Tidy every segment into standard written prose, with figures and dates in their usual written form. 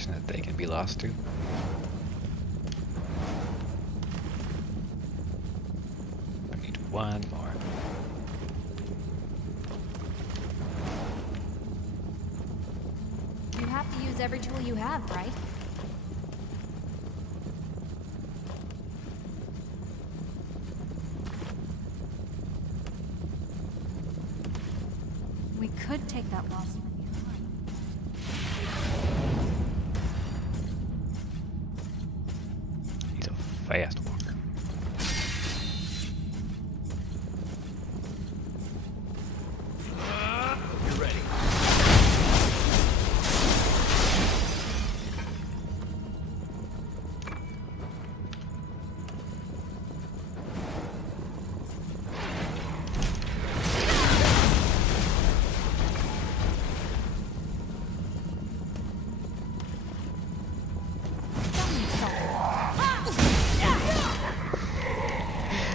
location that they can be lost to. I need one more. You have to use every tool you have, right? We could take that lost one behind. He's a fast walker. You're ready.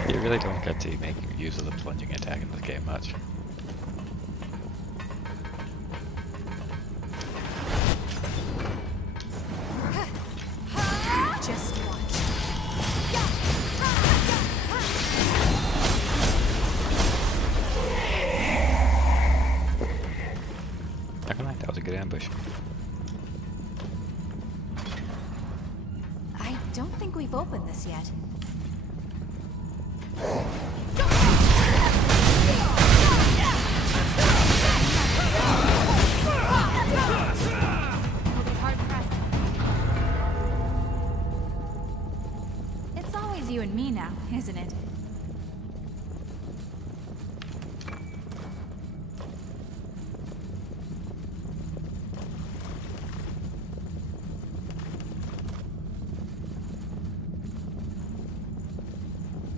You really don't get to make use of the plunging attack in this game much. Just watch. Not gonna lie, that was a good ambush. I don't think we've opened this yet. We'll be hard pressed. It's always you and me now, isn't it?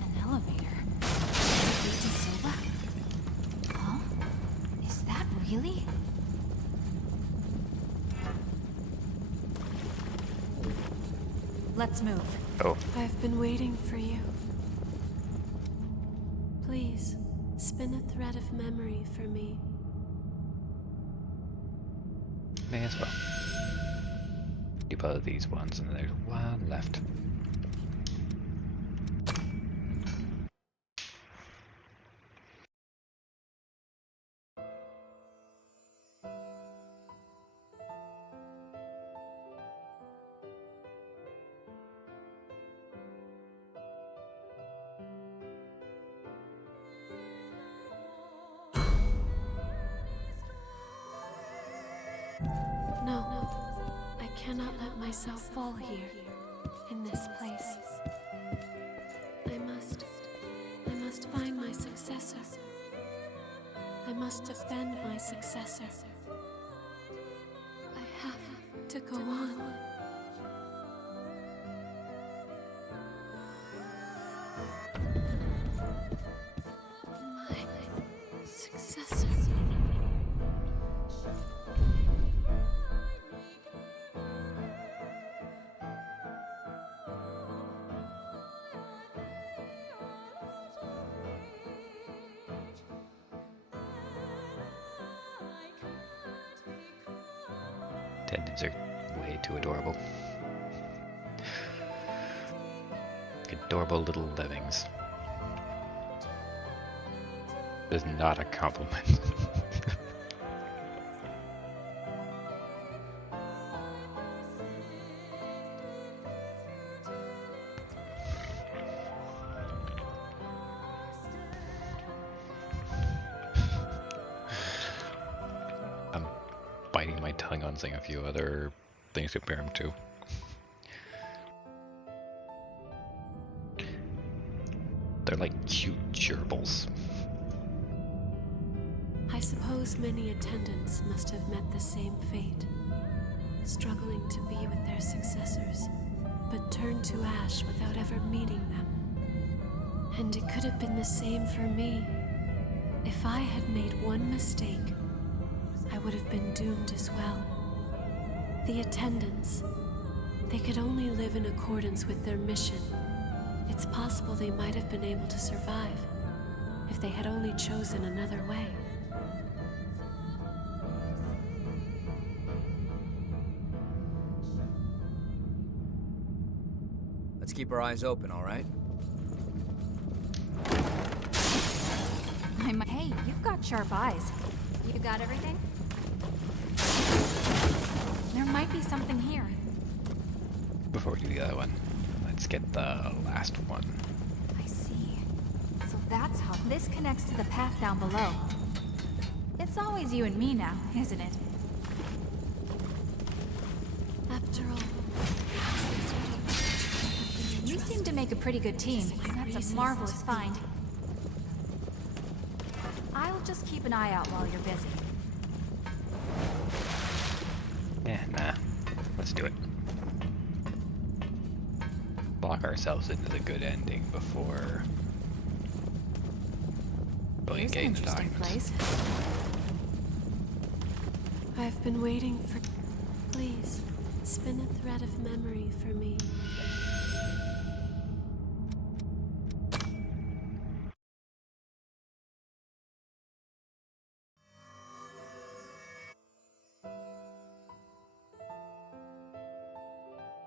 An elevator. To Silva? Huh? Is that really? Let's move. Oh, I've been waiting for you. Please, spin a thread of memory for me. may as well. Do both of these ones, and there's one left. No, I cannot let myself fall here, in this place. I must find my successor. I must defend my successor. I have to go on. My successor. Tendons are way too adorable. Adorable little livings. Is not a compliment. I'm biting my tongue on saying a few other things to compare them to. They're like cute gerbils. I suppose many attendants must have met the same fate, struggling to be with their successors, but turned to ash without ever meeting them. And it could have been the same for me. If I had made one mistake, I would have been doomed as well. The attendants, they could only live in accordance with their mission. It's possible they might have been able to survive if they had only chosen another way. Let's keep our eyes open, all right? Hey, you've got sharp eyes. You got everything? There might be something here. Before we do the other one, let's get the last one. I see. So that's how this connects to the path down below. It's always you and me now, isn't it? After all, You seem to make a pretty good team. That's a marvelous find. I'll just keep an eye out while you're busy. Yeah, nah. Let's do it. Lock ourselves into the good ending before really Here's an getting the interesting documents. place. I've been waiting for... Please, spin a thread of memory for me.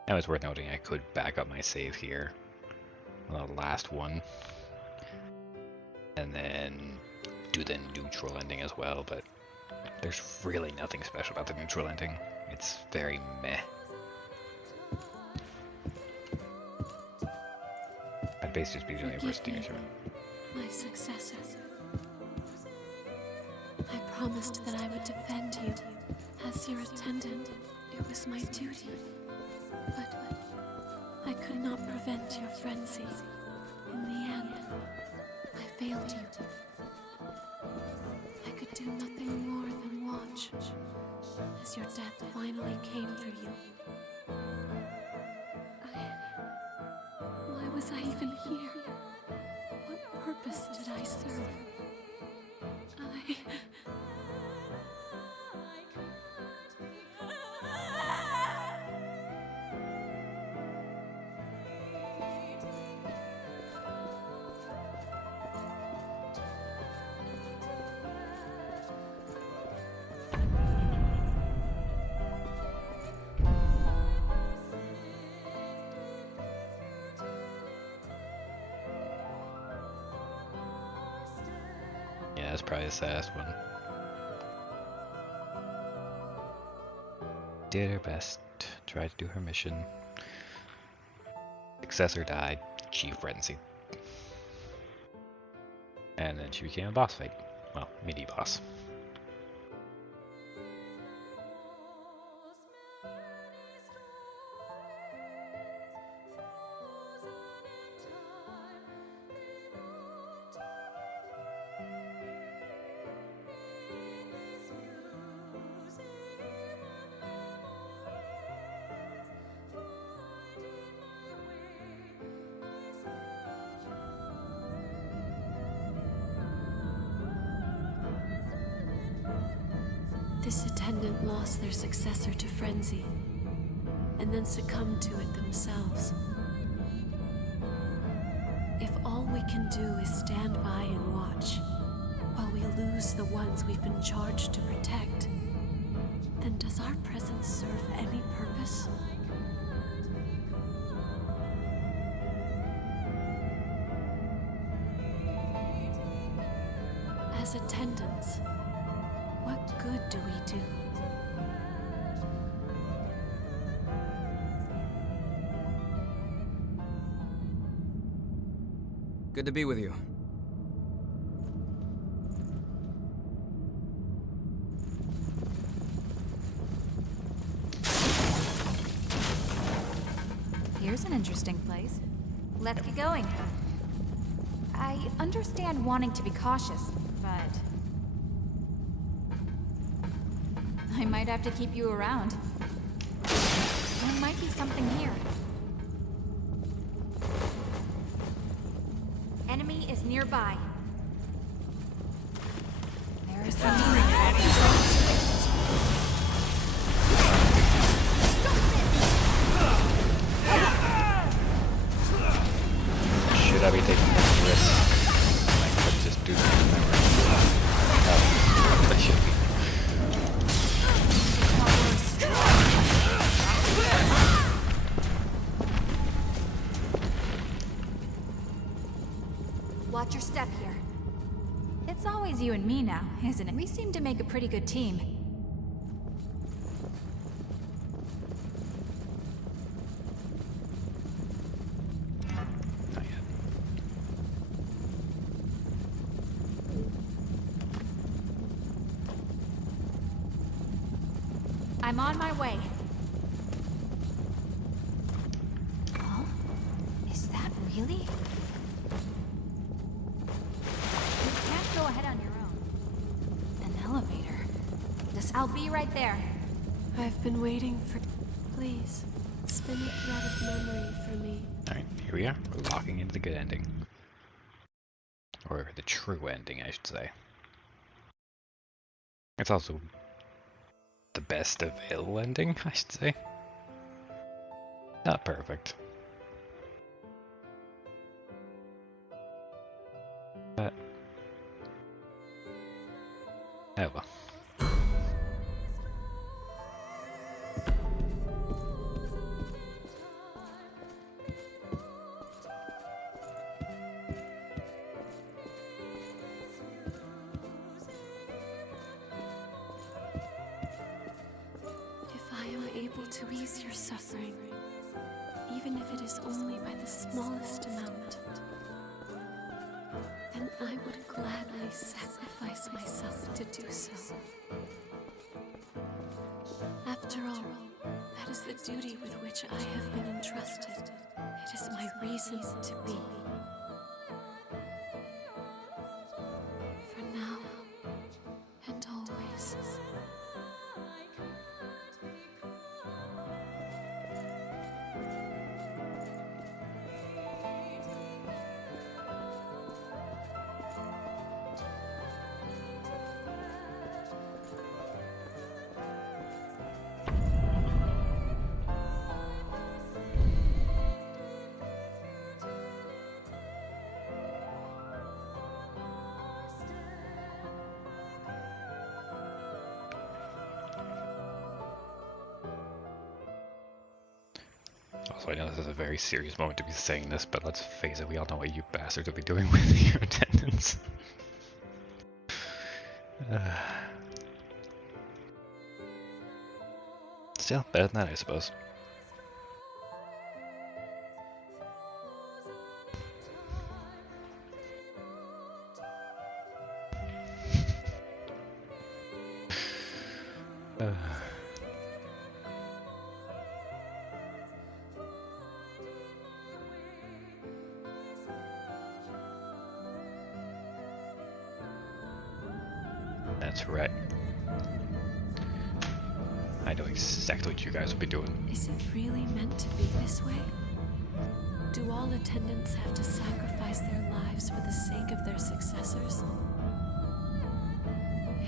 Now it's worth noting I could back up my save here on the last one. And then do the neutral ending as well, but there's really nothing special about the neutral ending. It's very meh. I'd basically just be doing it for Forgive me, signature. my successor. I promised that I would defend you. As your attendant, it was my duty. But I could not prevent your frenzy. In the end, I failed you. I could do nothing more than watch as your death finally came for you. Why was I even here? What purpose did I serve? Yeah, that's probably the saddest one. Did her best, tried to do her mission. Successor died, she frenzied. And then she became a boss fight. Well, mini boss. This attendant lost their successor to frenzy, and then succumbed to it themselves. If all we can do is stand by and watch, while we lose the ones we've been charged to protect, then does our presence serve any purpose? As attendants, what good do we do? Good to be with you. Here's an interesting place. Let's get going. I understand wanting to be cautious, but I might have to keep you around. There might be something here. Enemy is nearby. There are some Should I be taking that risk? I could just do that memory. Oh, I should be. Watch your step here. It's always you and me now, isn't it? We seem to make a pretty good team. Not yet. I'm on my way. Huh? Is that really? You can't go ahead on your own. An elevator. I'll be right there. I've been waiting for... Please, spin a thread of memory for me. Alright, here we are. We're locking into the good ending. Or the true ending, I should say. It's also the best available ending, I should say. Not perfect. But... oh well. To ease your suffering, even if it is only by the smallest amount, then I would gladly sacrifice myself to do so. After all, that is the duty with which I have been entrusted. It is my reason to be. For now and always. Also, I know this is a very serious moment to be saying this, but let's face it, we all know what you bastards will be doing with your attendance. Still, better than that, I suppose. That's right. I know exactly what you guys will be doing. Is it really meant to be this way? Do all attendants have to sacrifice their lives for the sake of their successors?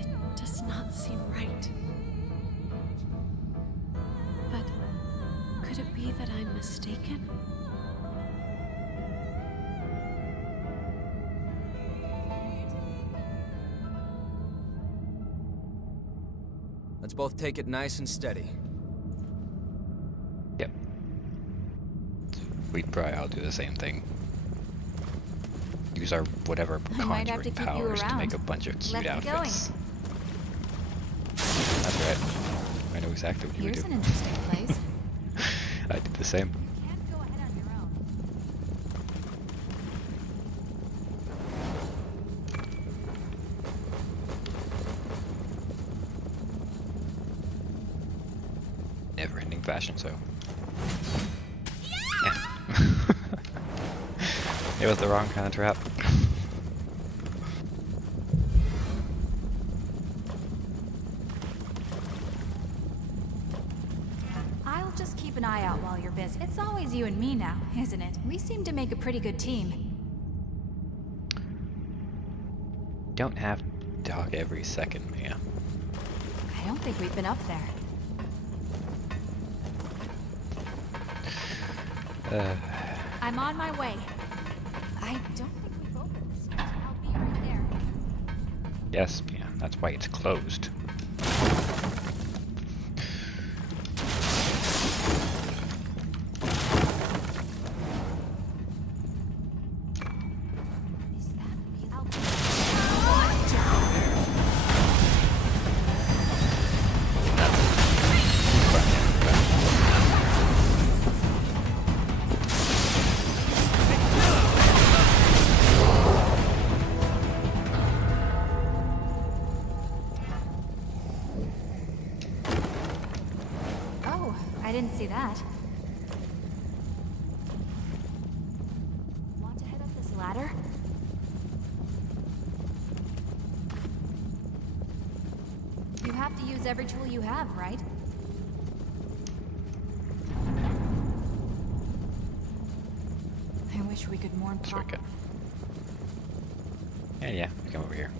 It does not seem right. But could it be that I'm mistaken? Let's both take it nice and steady. Yep. We'd probably all do the same thing. Use our whatever I might have to conjuring keep you powers to around. make a bunch of cute Let's get outfits. That's right. I know exactly what you would Here's do. an interesting place. I did the same. You can't go ahead on your own. Never-ending fashion show. Yeah. It was the wrong kind of trap. I'll just keep an eye out while you're busy. It's always you and me now, isn't it? We seem to make a pretty good team. Don't have to talk every second, Mia. I don't think we've been up there. I'm on my way. I don't think we've opened this yet. I'll be right there. Yes, Mia. That's why it's closed. Is see that. Want to head up this ladder? You have to use every tool you have, right? I wish we could mourn That's very Papa. good. Yeah, we come over here.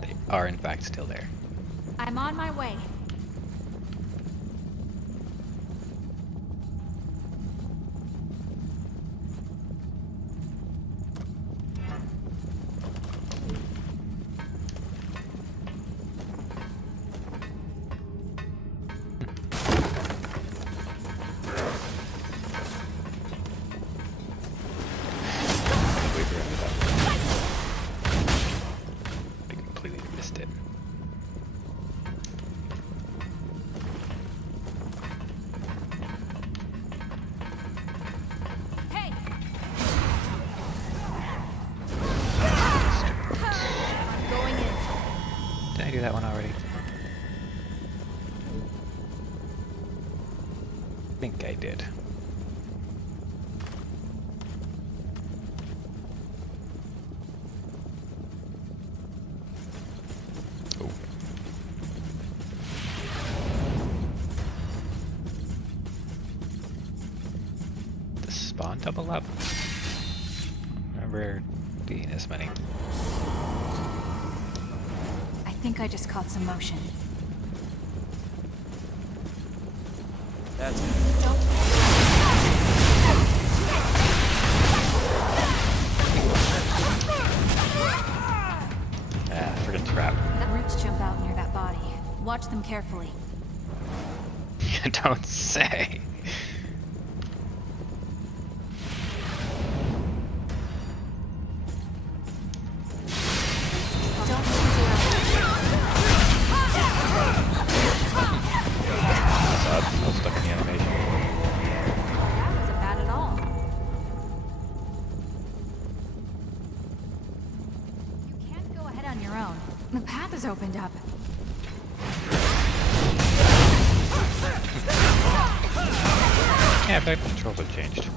They are in fact still there. I'm on my way. Wait for him to I completely missed it. Hey! I'm going in. Did I do that one already? I think I did. Oh. The spawn double up? Remember being this many. I think I just caught some motion. That's Ah, friggin' crap. The roots jump out near that body. Watch them carefully. Don't say. Don't lose your That's odd. I was stuck in the animation. That wasn't bad at all. You can't go ahead on your own. The path has opened up. Yeah, but controls have changed.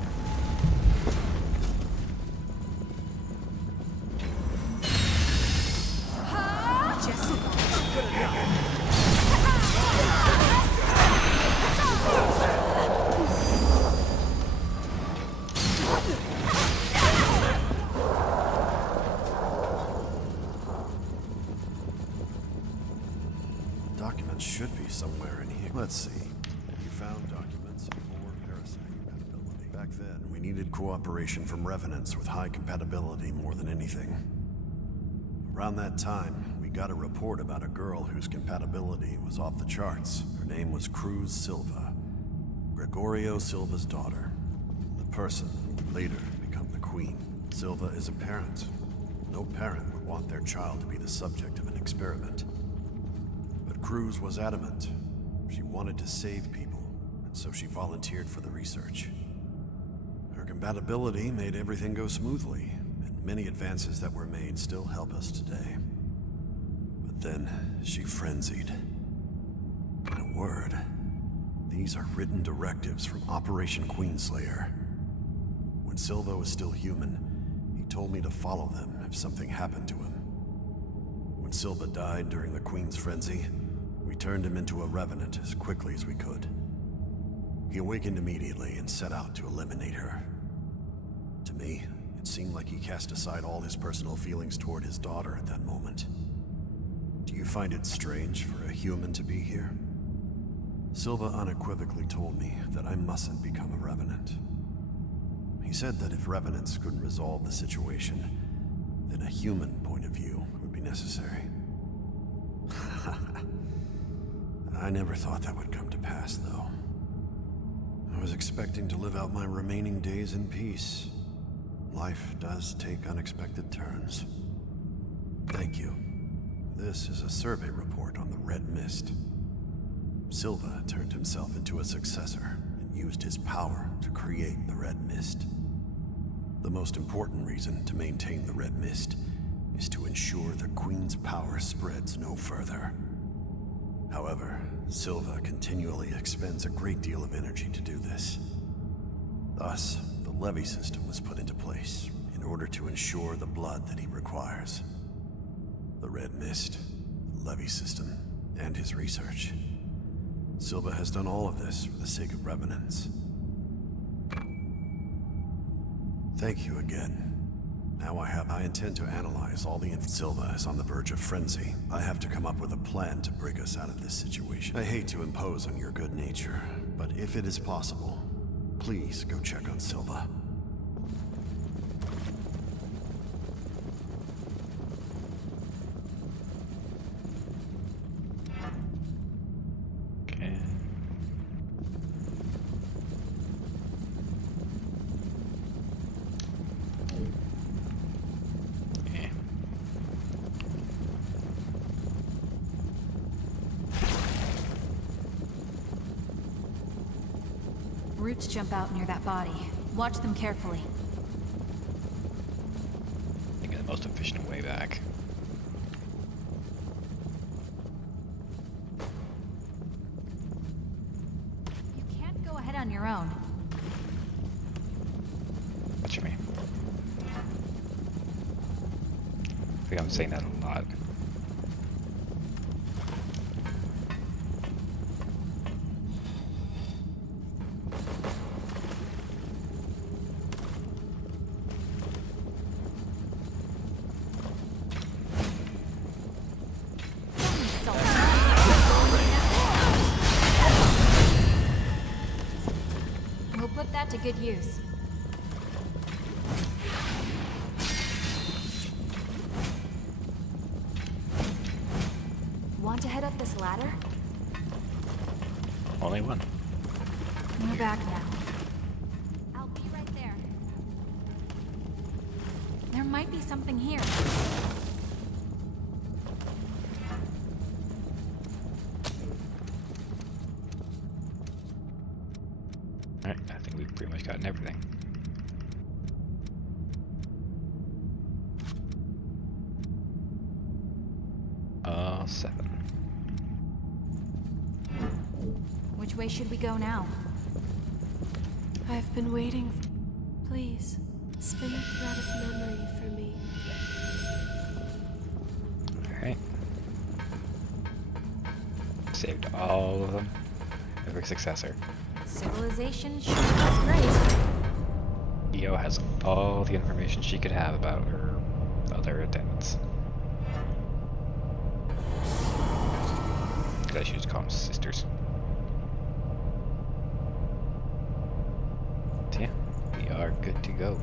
Documents should be somewhere in here. Let's see. You found documents for parasite compatibility. Back then, we needed cooperation from revenants with high compatibility more than anything. Around that time, we got a report about a girl whose compatibility was off the charts. Her name was Cruz Silva, Gregorio Silva's daughter. The person who would later become the queen. Silva is a parent. No parent would want their child to be the subject of an experiment. But Cruz was adamant. She wanted to save people, and so she volunteered for the research. Her compatibility made everything go smoothly, and many advances that were made still help us today. But then, she frenzied. In a word, these are written directives from Operation Queenslayer. When Silva was still human, he told me to follow them if something happened to him. When Silva died during the Queen's frenzy, we turned him into a revenant as quickly as we could. He awakened immediately and set out to eliminate her. To me, it seemed like he cast aside all his personal feelings toward his daughter at that moment. Do you find it strange for a human to be here? Silva unequivocally told me that I mustn't become a revenant. He said that if revenants couldn't resolve the situation, then a human point of view would be necessary. I never thought that would come to pass, though. I was expecting to live out my remaining days in peace. Life does take unexpected turns. Thank you. This is a survey report on the Red Mist. Silva turned himself into a successor and used his power to create the Red Mist. The most important reason to maintain the Red Mist is to ensure the Queen's power spreads no further. However, Silva continually expends a great deal of energy to do this. Thus, the levy system was put into place in order to ensure the blood that he requires. The Red Mist, the levy system, and his research. Silva has done all of this for the sake of revenants. Thank you again. Now I intend to analyze all the Silva is on the verge of frenzy. I have to come up with a plan to bring us out of this situation. I hate to impose on your good nature, but if it is possible, please go check on Silva. Okay. Yeah. Roots jump out near that body. Watch them carefully. I think the most efficient way back. You can't go ahead on your own. What you mean? I think I'm saying that a lot. We'll put that to good use. Want to head up this ladder? Only one. We're back now. I'll be right there. There might be something here. Alright, I think we've pretty much gotten everything. Seven. Which way should we go now? I've been waiting. Please, spin a thread of memory for me. Alright. Saved all of them. Every successor. Civilization sure was great. EO has all the information she could have about her other attendants. I should just call them sisters. So yeah, we are good to go.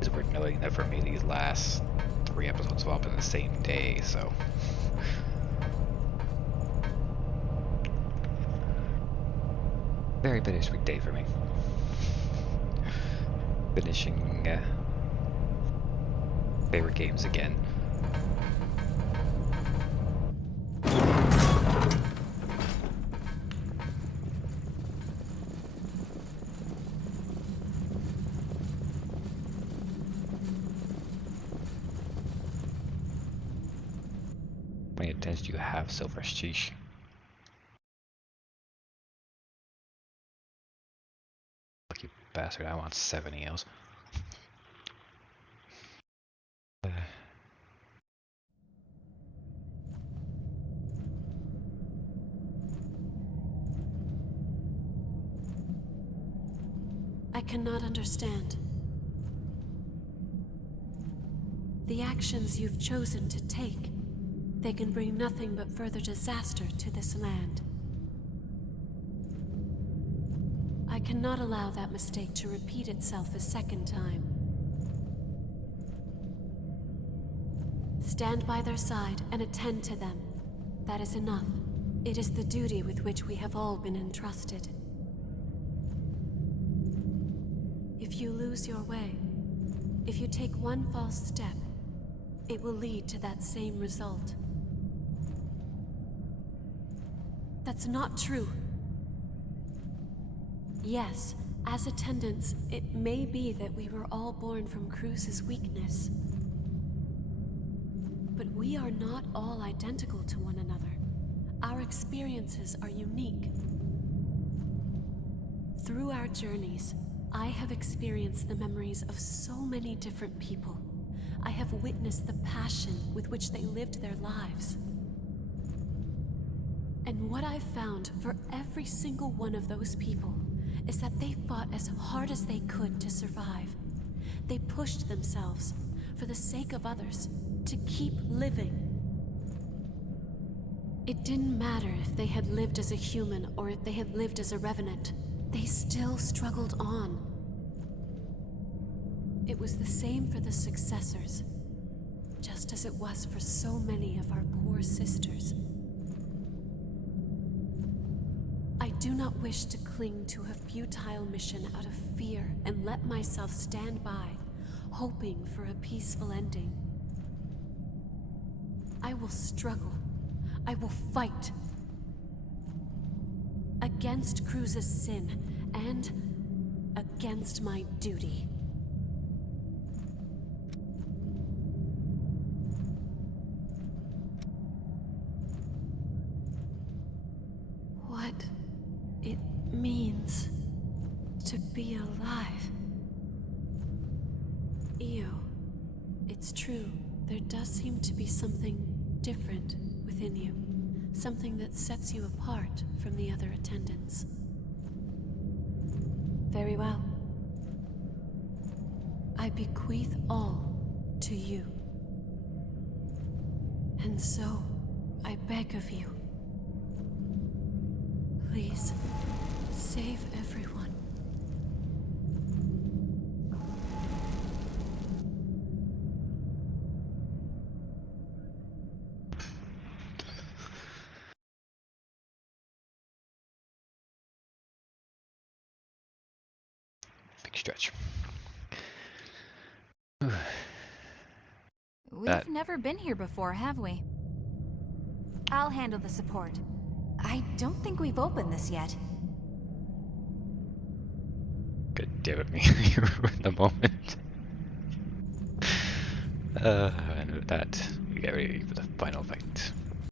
It's weird knowing that for me these last 3 episodes have all been the same day, so. Very bittersweet day for me. Finishing favorite games again. How many attempts do you have, Silver Sheesh? Lucky bastard, I want 7 EOs. I cannot understand. The actions you've chosen to take, they can bring nothing but further disaster to this land. I cannot allow that mistake to repeat itself a second time. Stand by their side and attend to them. That is enough. It is the duty with which we have all been entrusted. If you lose your way, if you take one false step, it will lead to that same result. That's not true. Yes, as attendants, it may be that we were all born from Cruz's weakness. But we are not all identical to one another. Our experiences are unique. Through our journeys, I have experienced the memories of so many different people. I have witnessed the passion with which they lived their lives. And what I've found for every single one of those people is that they fought as hard as they could to survive. They pushed themselves, for the sake of others, to keep living. It didn't matter if they had lived as a human or if they had lived as a revenant. They still struggled on. It was the same for the successors, just as it was for so many of our poor sisters. I do not wish to cling to a futile mission out of fear and let myself stand by, hoping for a peaceful ending. I will struggle. I will fight. Against Cruz's sin, and against my duty. What it means to be alive. Io, it's true, there does seem to be something different within you. Something that sets you apart from the other attendants. Very well. I bequeath all to you. And so, I beg of you, please, save everyone. Big stretch. We've never been here before, have we? I'll handle the support. I don't think we've opened this yet. God damn it, me. You ruined the moment. And with that, we get ready for the final fight.